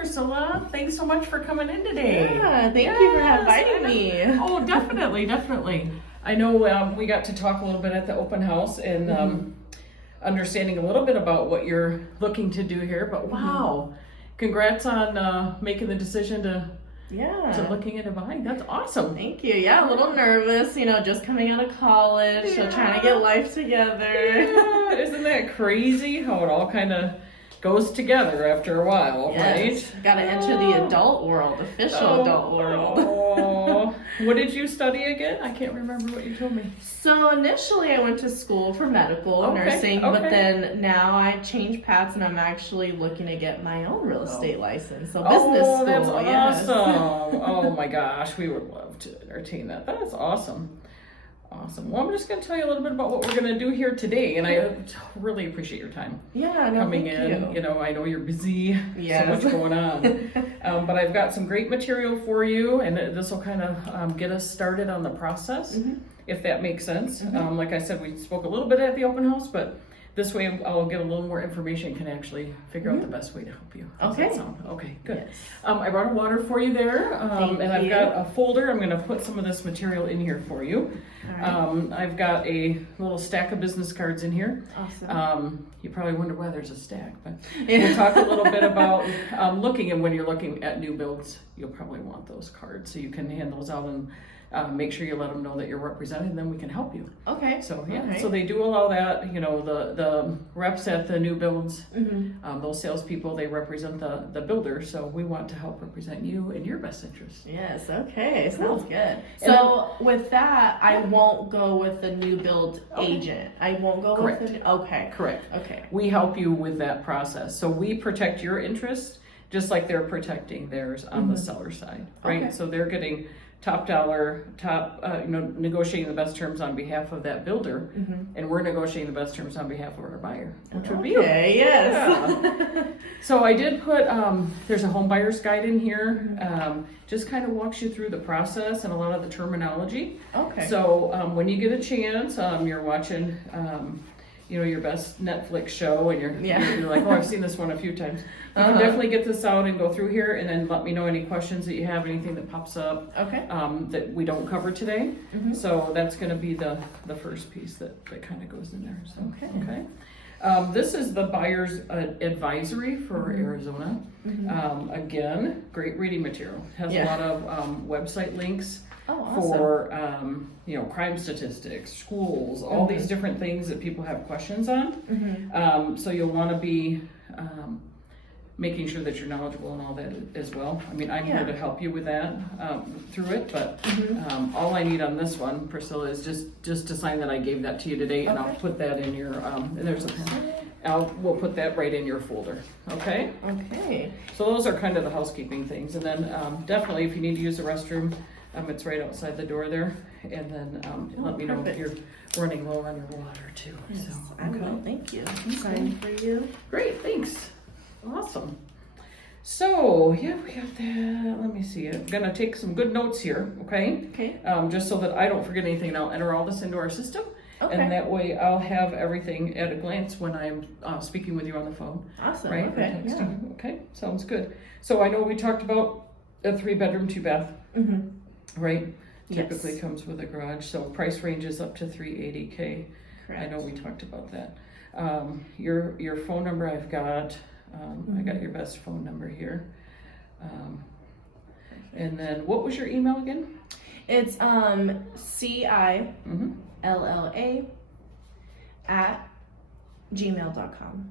Priscilla. Thanks so much for coming in today. Yeah, thank you for inviting me. Oh, definitely. I know we got to talk a little bit at the open house and understanding a little bit about what you're looking to do here. But wow, congrats on making the decision to looking into buying. That's awesome. Thank you. Yeah, a little nervous, just coming out of college, so trying to get life together. Yeah, isn't that crazy how it all kind of goes together after a while, right? Got to enter the adult world, official adult world. Oh, what did you study again? I can't remember what you told me. So initially I went to school for medical nursing, but then now I changed paths and I'm actually looking to get my own real estate license. So business school. That's yes. awesome. Oh my gosh, we would love to entertain that. That's awesome. Awesome. Well, I'm just going to tell you a little bit about what we're going to do here today, and I really appreciate your time coming in. You. I know you're busy, yes. so much going on, but I've got some great material for you, and this will kind of get us started on the process, if that makes sense. Like I said, we spoke a little bit at the open house, but this way I'll get a little more information, can actually figure out the best way to help you. How's that sound? Okay, good. Yes. I brought a water for you there, and I've got a folder. I'm going to put some of this material in here for you. Right. I've got a little stack of business cards in here. Awesome. You probably wonder why there's a stack, but we'll talk a little bit about looking, and when you're looking at new builds, you'll probably want those cards, so you can hand those out and make sure you let them know that you're representing them. We can help you. Okay. So so they do allow that. The reps at the new builds, those salespeople, they represent the builder. So we want to help represent you in your best interest. Yes. Okay. Sounds good. So with that, I won't go with the new build agent. I won't go with the. Okay. Correct. Okay. We help you with that process. So we protect your interest just like they're protecting theirs on the seller side, right? Okay. So they're getting top dollar, negotiating the best terms on behalf of that builder, and we're negotiating the best terms on behalf of our buyer, which would be you. Okay, yes. Yeah. So I did put, there's a home buyer's guide in here, just kind of walks you through the process and a lot of the terminology. Okay. So when you get a chance, you're watching, your best Netflix show, and you're like, oh, I've seen this one a few times. You can definitely get this out and go through here, and then let me know any questions that you have, anything that pops up that we don't cover today. So that's going to be the first piece that kind of goes in there. So, okay. This is the buyer's advisory for Arizona. Again, great reading material. It has a lot of website links. Oh, awesome. For crime statistics, schools, all these different things that people have questions on. So you'll want to be making sure that you're knowledgeable in all that as well. I mean, I'm here to help you with that through it, but all I need on this one, Priscilla, is just to sign that I gave that to you today, and I'll put that in your and there's a pen. We'll put that right in your folder. Okay. Okay. So those are kind of the housekeeping things, and then definitely if you need to use the restroom. It's right outside the door there, and then let me know if you're running low on your water too. Yes, so, I will. Thank you. Sign for you. Great, thanks. Awesome. So we got that. Let me see. I'm gonna take some good notes here. Okay. Okay. Just so that I don't forget anything, and I'll enter all this into our system. Okay. And that way I'll have everything at a glance when I'm speaking with you on the phone. Awesome. Right. Okay. Yeah. Okay. Sounds good. So I know we talked about a 3-bedroom, 2-bath. Right? Typically comes with a garage. So price range is up to $380K. Correct. I know we talked about that. Your phone number I've got. I got your best phone number here. And then what was your email again? It's CILLA@gmail.com.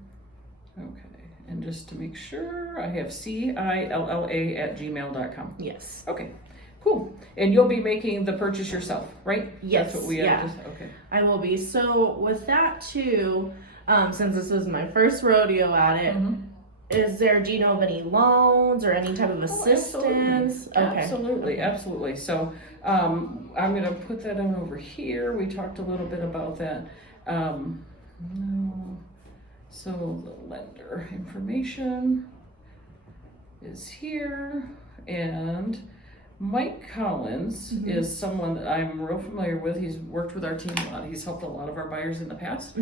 Okay. And just to make sure, I have CILLA@gmail.com. Yes. Okay. Cool. And you'll be making the purchase yourself, right? Yes. That's what we have. Okay. I will be. So with that too, since this is my first rodeo at it, do you know of any loans or any type of assistance? Absolutely. So I'm going to put that on over here. We talked a little bit about that. So the lender information is here, and Mike Collins is someone that I'm real familiar with. He's worked with our team a lot. He's helped a lot of our buyers in the past.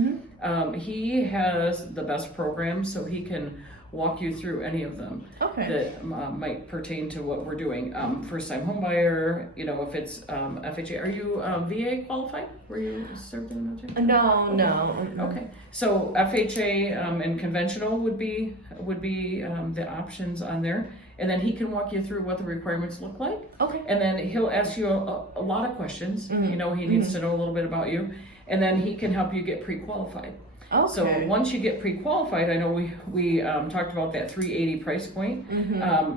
He has the best program, so he can walk you through any of them Okay. that might pertain to what we're doing. First time home buyer, you know, if it's FHA, are you VA qualified? Were you served in the military? No. Okay, so FHA and conventional would be the options on there, and then he can walk you through what the requirements look like. Okay. And then he'll ask you a lot of questions. You know, he needs to know a little bit about you, and then he can help you get pre-qualified. Okay. So once you get pre-qualified, I know we talked about that 380 price point.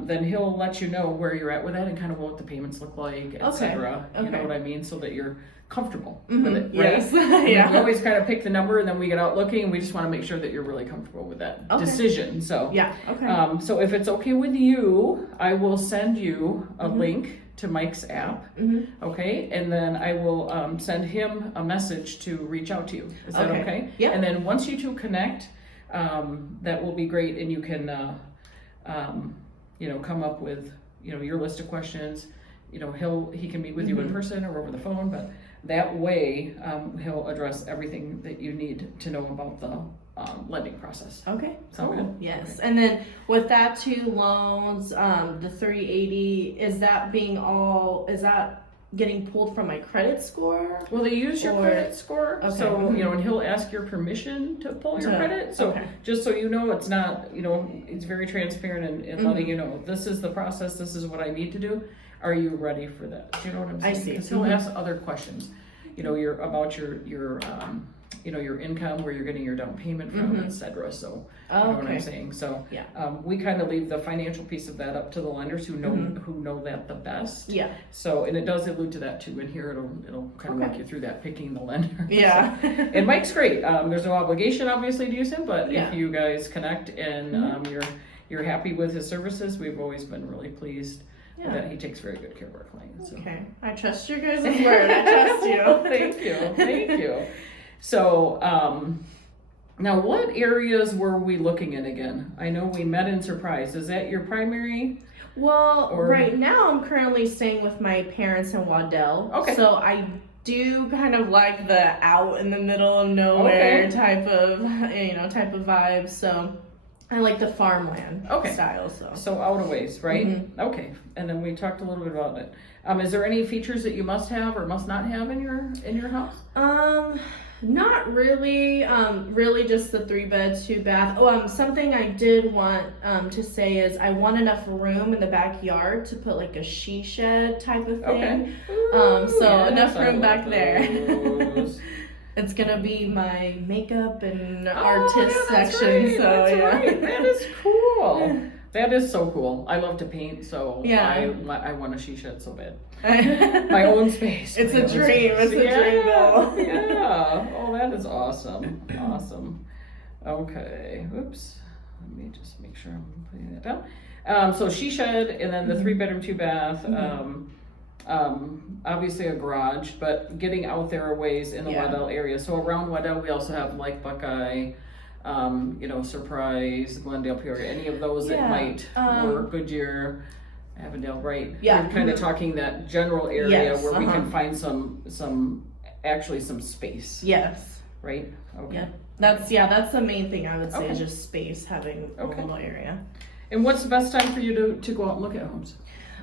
Then he'll let you know where you're at with that and kind of what the payments look like, etc. You know what I mean, so that you're comfortable with it, right? Yes. We always kind of pick the number, and then we get out looking, and we just want to make sure that you're really comfortable with that decision. So yeah. Okay. So if it's okay with you, I will send you a link to Mike's app, okay? And then I will send him a message to reach out to you. Is that okay? Yeah. And then once you two connect, that will be great, and you can, you know, come up with, you know, your list of questions. You know, he can meet with you in person or over the phone, but that way he'll address everything that you need to know about the lending process. Okay. Sound good? Yes. And then with that 2 loans, the 380, is that getting pulled from my credit score? Well, they use your credit score, so, you know, and he'll ask your permission to pull your credit. So just so you know, it's not, you know, it's very transparent in letting you know, this is the process, this is what I need to do. Are you ready for that? Do you know what I'm saying? I see. Because he'll ask other questions, you know, about your you know, your income, where you're getting your down payment from, etc. So you know what I'm saying. So we kind of leave the financial piece of that up to the lenders who know that the best. Yeah. So, and it does allude to that too. And here it'll kind of walk you through that, picking the lender. Yeah. So, and Mike's great. There's no obligation, obviously, to use him, but if you guys connect and you're happy with his services, we've always been really pleased. Yeah. That he takes very good care of our clients. So. Okay, I trust your guys' word. I trust you. Thank you. So, now what areas were we looking at again? I know we met in Surprise. Is that your primary? Well, right now I'm currently staying with my parents in Waddell. Okay. So I do kind of like the out in the middle of nowhere type of vibe. So I like the farmland style. So out of ways, right? Okay. And then we talked a little bit about it. Is there any features that you must have or must not have in your house? Not really. Really just the 3-bed, 2-bath. Something I did want to say is I want enough room in the backyard to put like a she shed type of thing. Enough room back there. It's gonna be my makeup and artist section. Right. Right. That is cool. That is so cool. I love to paint, so I want a she shed so bad. My own space. It's a dream. It's a dream goal. Yeah. Oh, that is awesome. Awesome. Okay. Oops. Let me just make sure I'm putting that down. So she shed, and then the 3-bedroom, 2-bath. Obviously a garage, but getting out there a ways in the Waddell area. So around Waddell, we also have like Buckeye, you know, Surprise, Glendale, Peoria, any of those that might work. Goodyear, Avondale, right? Yeah. We're kind of talking that general area where we can find some space. Yes. Right? Okay. Yeah. That's the main thing I would say is just space, having a little area. And what's the best time for you to go out and look at homes?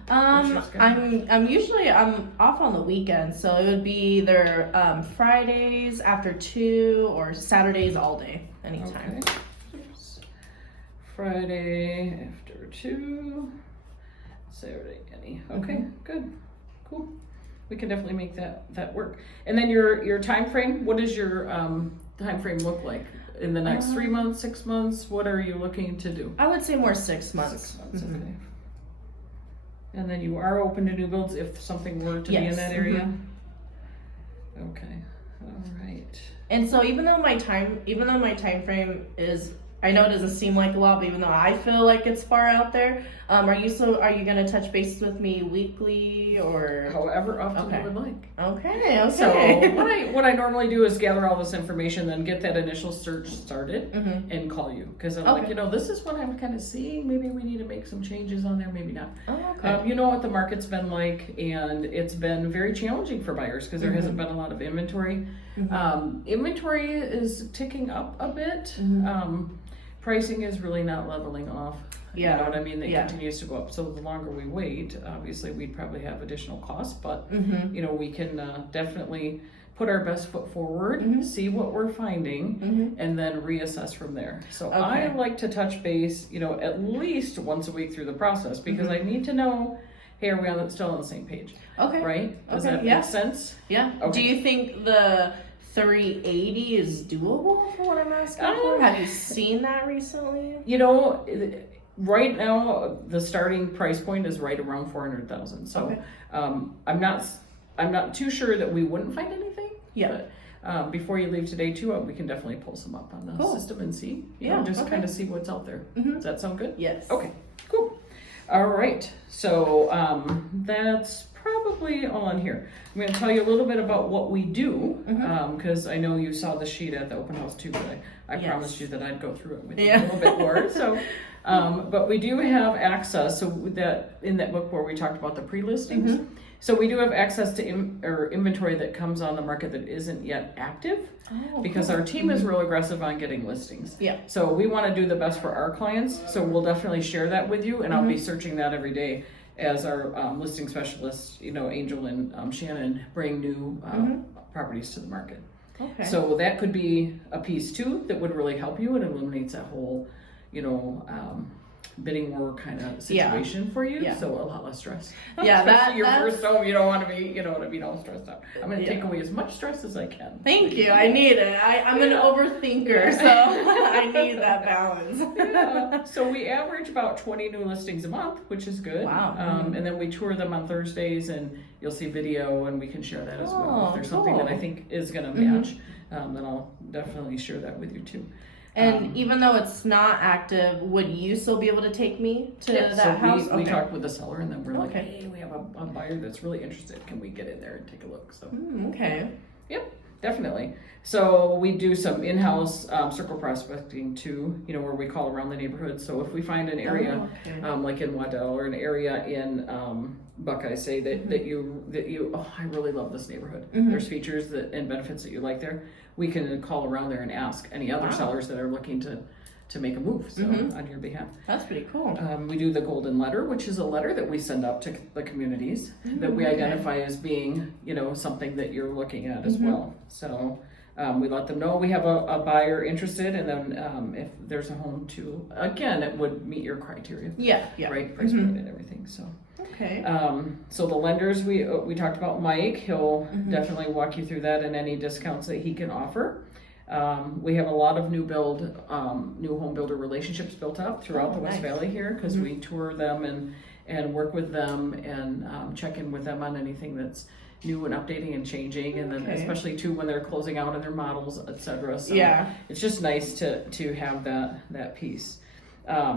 I'm usually off on the weekends, so it would be either Fridays after 2 or Saturdays all day, anytime. Okay. Friday after 2, Saturday any. Okay, good, cool. We can definitely make that work. And then your time frame. What does your time frame look like in the next 3 months, 6 months? What are you looking to do? I would say more 6 months. 6 months. Okay. And then you are open to new builds if something were to be in that area? Okay, all right. And so even though my time frame is, I know it doesn't seem like a lot, but even though I feel like it's far out there, are you gonna touch bases with me weekly or however often you would like? Okay. So what I normally do is gather all this information, then get that initial search started, and call you, because I'm like, you know, this is what I'm kind of seeing. Maybe we need to make some changes on there, maybe not. You know what the market's been like, and it's been very challenging for buyers because there hasn't been a lot of inventory. Inventory is ticking up a bit. pricing is really not leveling off. Yeah. You know what I mean? It Yeah. continues to go up. So the longer we wait, obviously we'd probably have additional costs, but you know, we can definitely put our best foot forward, see what we're finding, and then reassess from there. So I like to touch base, you know, at least once a week through the process, because I need to know, hey, are we still on the same page? Okay. Right? Does that Yeah. make sense? Yeah. Okay. Do you think the 380 is doable for what I'm asking for? Have you seen that recently? You know, right now the starting price point is right around 400,000. So I'm not too sure that we wouldn't find anything. Yeah. But before you leave today too, we can definitely pull some up on the system and see. You know, just kind of see what's out there. Does that sound good? Yes. Okay. Cool. All right. So that's probably all in here. I'm going to tell you a little bit about what we do, because I know you saw the sheet at the open house too, but I promised you that I'd go through it with you a little bit more. So, but we do have access. So that in that book where we talked about the pre-listings, so we do have access to inventory that comes on the market that isn't yet active, because our team is real aggressive on getting listings. Yeah. So we want to do the best for our clients. So we'll definitely share that with you, and I'll be searching that every day as our listing specialists, you know, Angel and Shannon bring new properties to the market. Okay. So that could be a piece too that would really help you. It eliminates that whole, you know, bidding war kind of situation for you. So a lot less stress. Yeah, that's your first home. You don't want to be, you know, all stressed out. I'm going to take away as much stress as I can. Thank you. I need it. I'm an overthinker, so I need that balance. So we average about 20 new listings a month, which is good. Wow. And then we tour them on Thursdays, and you'll see video, and we can share that as well. If there's something that I think is going to match, then I'll definitely share that with you too. And even though it's not active, would you still be able to take me to that house? We talked with the seller, and then we're like, hey, we have a buyer that's really interested. Can we get in there and take a look? So okay. Yep, definitely. So we do some in-house circle prospecting too, you know, where we call around the neighborhood. So if we find an area like in Waddell or an area in Buckeye, say that you I really love this neighborhood. There's features and benefits that you like there. We can call around there and ask any other sellers that are looking to make a move on your behalf. That's pretty cool. We do the golden letter, which is a letter that we send out to the communities that we identify as being, you know, something that you're looking at as well. So we let them know we have a buyer interested, and then if there's a home too, again, it would meet your criteria. Yeah. Right, price point and everything. So. Okay. So the lenders, we talked about Mike. He'll definitely walk you through that and any discounts that he can offer. We have a lot of new home builder relationships built up throughout the West Valley here, because we tour them and work with them and check in with them on anything that's new and updating and changing, and then especially too when they're closing out on their models, etc. So it's just nice to have that piece.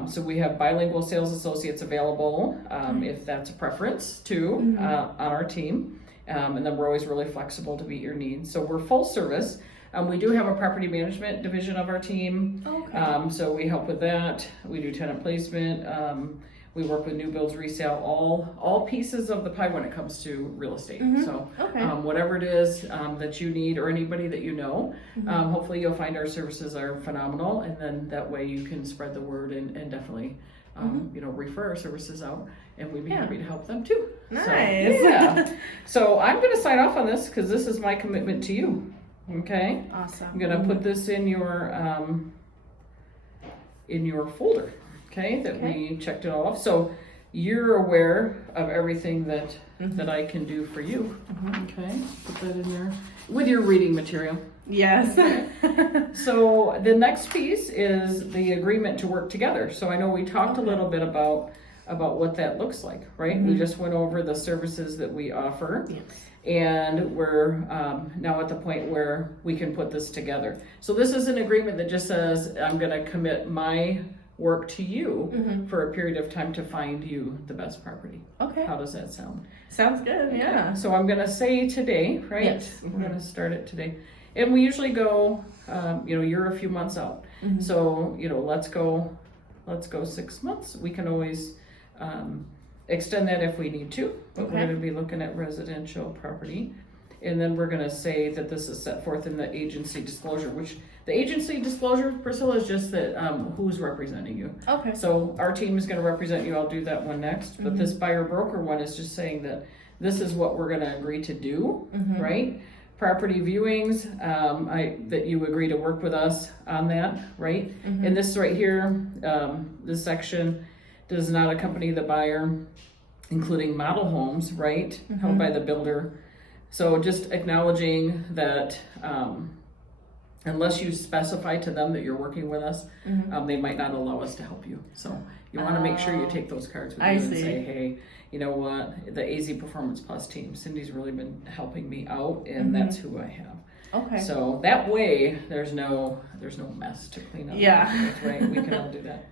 So we have bilingual sales associates available if that's a preference too on our team, and then we're always really flexible to meet your needs. So we're full service. We do have a property management division of our team, so we help with that. We do tenant placement. We work with new builds, resale, all pieces of the pie when it comes to real estate. So whatever it is that you need, or anybody that you know, hopefully you'll find our services are phenomenal, and then that way you can spread the word and definitely you know, refer our services out, and we'd be happy to help them too. Nice. So I'm going to sign off on this because this is my commitment to you. Okay. Awesome. I'm going to put this in your folder. Okay, that we checked it all off. So you're aware of everything that I can do for you. Okay, put that in there with your reading material. Yes. So the next piece is the agreement to work together. So I know we talked a little bit about what that looks like, right? We just went over the services that we offer. Yes. And we're now at the point where we can put this together. So this is an agreement that just says I'm going to commit my work to you for a period of time to find you the best property. Okay. How does that sound? Sounds good. Yeah. So I'm going to say today, right? Yes. We're going to start it today. And we usually go, you know, you're a few months out. So, you know, let's go 6 months. We can always extend that if we need to, but we're going to be looking at residential property. And then we're gonna say that this is set forth in the agency disclosure, which the agency disclosure, Priscilla, is just that, who's representing you. Okay. So our team is gonna represent you, I'll do that one next, but this buyer broker one is just saying that this is what we're gonna agree to do, right? Property viewings, that you agree to work with us on that, right? And this right here, this section does not accompany the buyer, including model homes, right? Held by the builder. So just acknowledging that, unless you specify to them that you're working with us, they might not allow us to help you. So you wanna make sure you take those cards with you and say, hey, you know what, the AZ Performance Plus team, Cindy's really been helping me out, and that's who I have. Okay. So that way, there's no mess to clean up. Yeah. Right, we can all do that.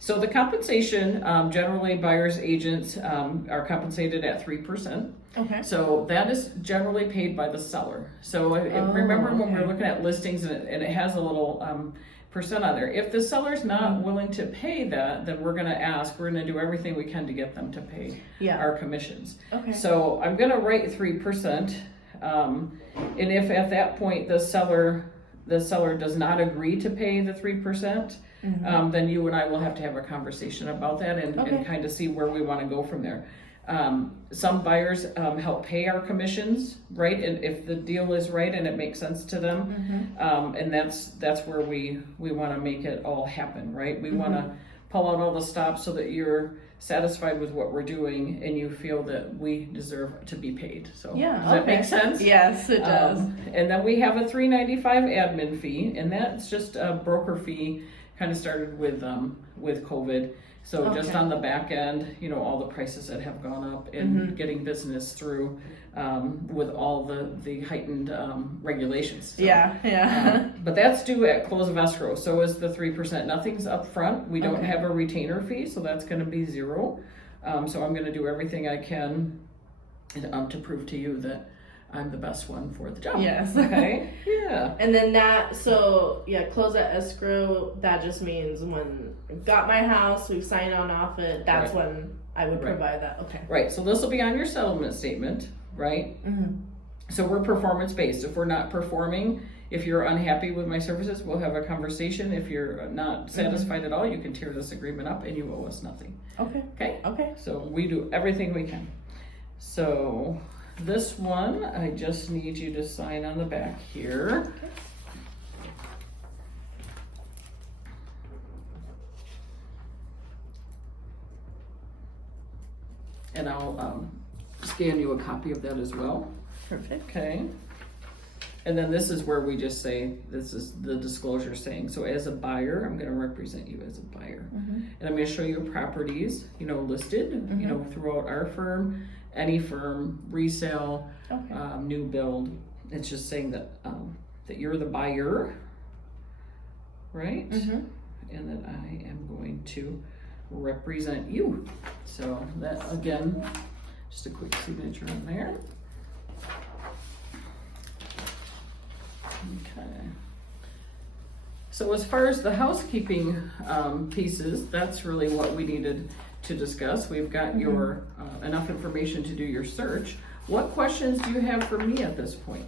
So the compensation, generally buyers agents are compensated at 3%. Okay. So that is generally paid by the seller. So remember when we're looking at listings and it has a little percent on there. If the seller's not willing to pay that, then we're gonna do everything we can to get them to pay our commissions. Okay. So I'm gonna write 3%. And if at that point the seller does not agree to pay the 3%, then you and I will have to have a conversation about that and kind of see where we want to go from there. Some buyers help pay our commissions, right? And if the deal is right and it makes sense to them, and that's where we want to make it all happen, right? We want to pull out all the stops so that you're satisfied with what we're doing and you feel that we deserve to be paid. So does that make sense? Yes, it does. And then we have a $3.95 admin fee, and that's just a broker fee, kind of started with COVID. So just on the back end, you know, all the prices that have gone up and getting business through with all the heightened regulations. So, but that's due at close of escrow. So is the 3%. Nothing's up front. We don't have a retainer fee, so that's going to be 0. So I'm going to do everything I can to prove to you that I'm the best one for the job. Yes. Okay. Yeah. And then close at escrow, that just means when I got my house, we sign on off it, that's when I would provide that. Okay. Right. So this will be on your settlement statement, right? So we're performance based. If we're not performing, if you're unhappy with my services, we'll have a conversation. If you're not satisfied at all, you can tear this agreement up and you owe us nothing. Okay. Okay. Okay. So we do everything we can. So this one, I just need you to sign on the back here. Okay. And I'll scan you a copy of that as well. Perfect. Okay. And then this is where we just say, this is the disclosure saying, so as a buyer, I'm going to represent you as a buyer. And I'm going to show you properties, you know, listed, you know, throughout our firm, any firm, resale, new build. It's just saying that that you're the buyer, right? And that I am going to represent you. So that, again, just a quick signature on there. Okay. So as far as the housekeeping pieces, that's really what we needed to discuss. We've got your enough information to do your search. What questions do you have for me at this point?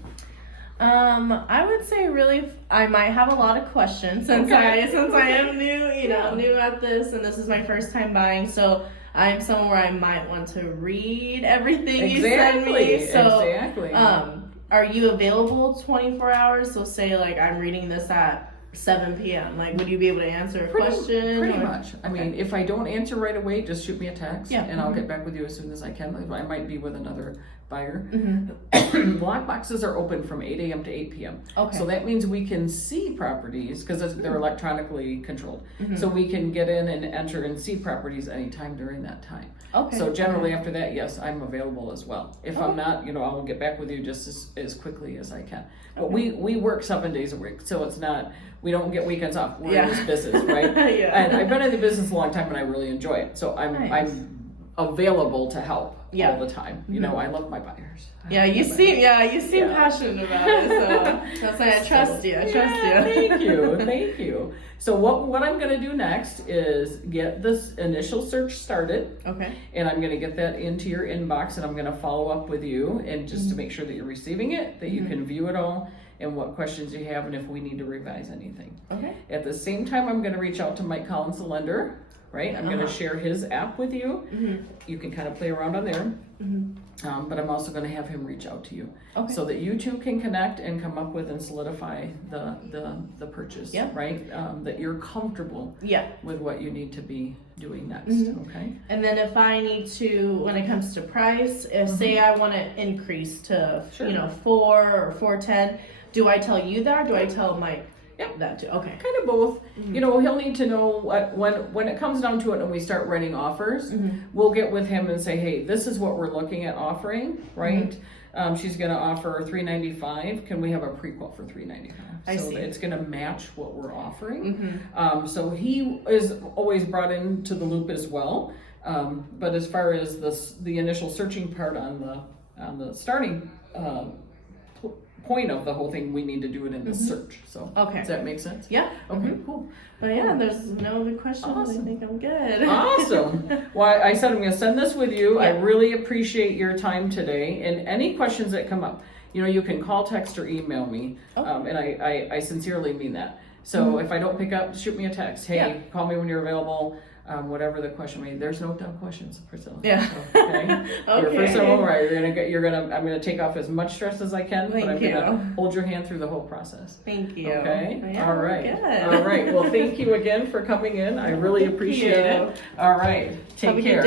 I would say really, I might have a lot of questions since I am new, new at this, and this is my first time buying. So I'm someone where I might want to read everything you send me. So, are you available 24 hours? So say like I'm reading this at 7 p.m. Like, would you be able to answer a question? Pretty much. I mean, if I don't answer right away, just shoot me a text, and I'll get back with you as soon as I can. I might be with another buyer. Lock boxes are open from 8 a.m. to 8 p.m. So that means we can see properties because they're electronically controlled. So we can get in and enter and see properties anytime during that time. So generally after that, yes, I'm available as well. If I'm not, I'll get back with you just as quickly as I can. But we work 7 days a week, so it's not, we don't get weekends off. We're in this business, right? And I've been in the business a long time and I really enjoy it. So I'm available to help Yeah. all the time. You know, I love my buyers. Yeah, you seem passionate about it, so that's why I trust you. I trust you. Thank you. So what I'm going to do next is get this initial search started. Okay. And I'm going to get that into your inbox, and I'm going to follow up with you, and just to make sure that you're receiving it, that you can view it all, and what questions you have, and if we need to revise anything. Okay. At the same time, I'm going to reach out to Mike Collins, the lender. Right, I'm going to share his app with you. You can kind of play around on there, but I'm also going to have him reach out to you, so that you two can connect and come up with and solidify the purchase. Yeah. Right, that you're comfortable. Yeah. With what you need to be doing next. Okay. And then if I need to, when it comes to price, if say I want to increase to 4 or 410, do I tell you that? Or do I tell Mike? Yep. That too. Okay. Kind of both. You know, he'll need to know when it comes down to it and we start writing offers, we'll get with him and say, hey, this is what we're looking at offering, right? She's going to offer $395. Can we have a pre-quote for $395? I see. It's going to match what we're offering. So he is always brought into the loop as well. But as far as the initial searching part on the starting point of the whole thing, we need to do it in the search. So does that make sense? Yeah. Okay, cool. But yeah, there's no other questions. Awesome. I think I'm good. Awesome. Well, I said I'm going to send this with you. I really appreciate your time today, and any questions that come up, you can call, text, or email me. And I sincerely mean that. So if I don't pick up, shoot me a text. Hey, call me when you're available. Whatever the question may be. There's no dumb questions, Priscilla. Yeah. So, okay. You're first of all right. I'm gonna take off as much stress as I can, but I'm gonna hold your hand through the whole process. Thank you. Okay. Yeah, all right. Good. All right. Well, thank you again for coming in. I really appreciate it. All right. Take care.